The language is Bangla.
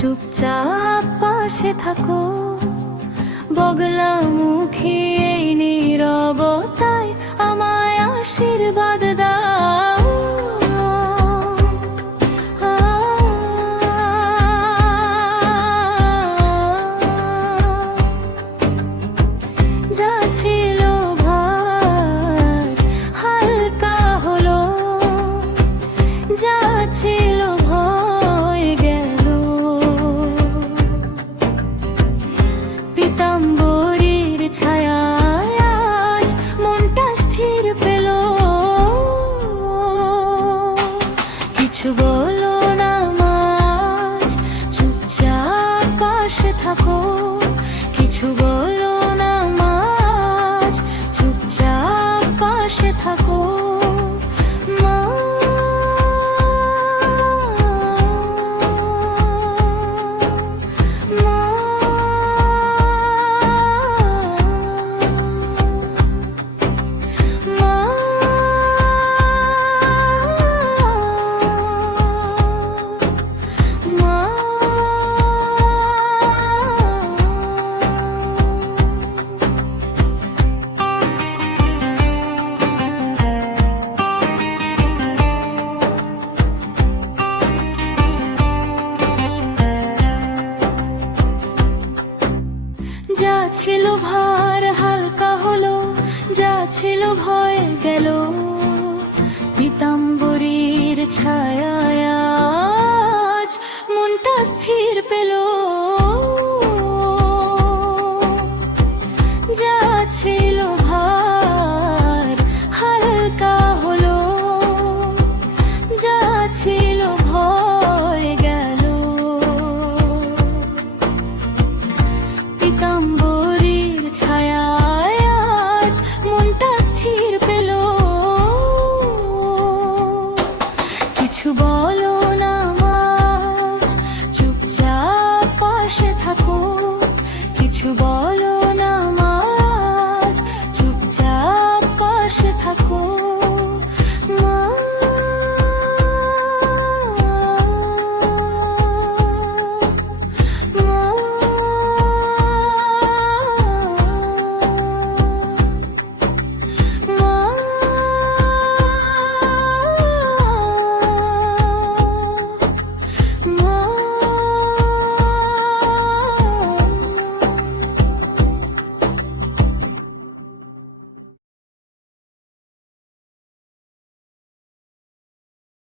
চুপচাপ পাশে থাকো, বগলা মুখী এই নীরবতায় আমায় আশীর্বাদ দাও। যা ছিল ভার হালকা হলো, যা ছিল ভয় গেল। পীতাম্বরীর ছায়ায় আজ মনটা স্থির পেল। কিছু বলো না মাঝ, চুপচাপ পাশে থাকো। কিছু বলো না মাঝ, চুপচাপ পাশে থাকো। মা যা ছিল ভার হালকা হলো, যা ছিল ভয় গেল। পীতাম্বরীর ছায়ায় আজ মনটা স্থির পেল।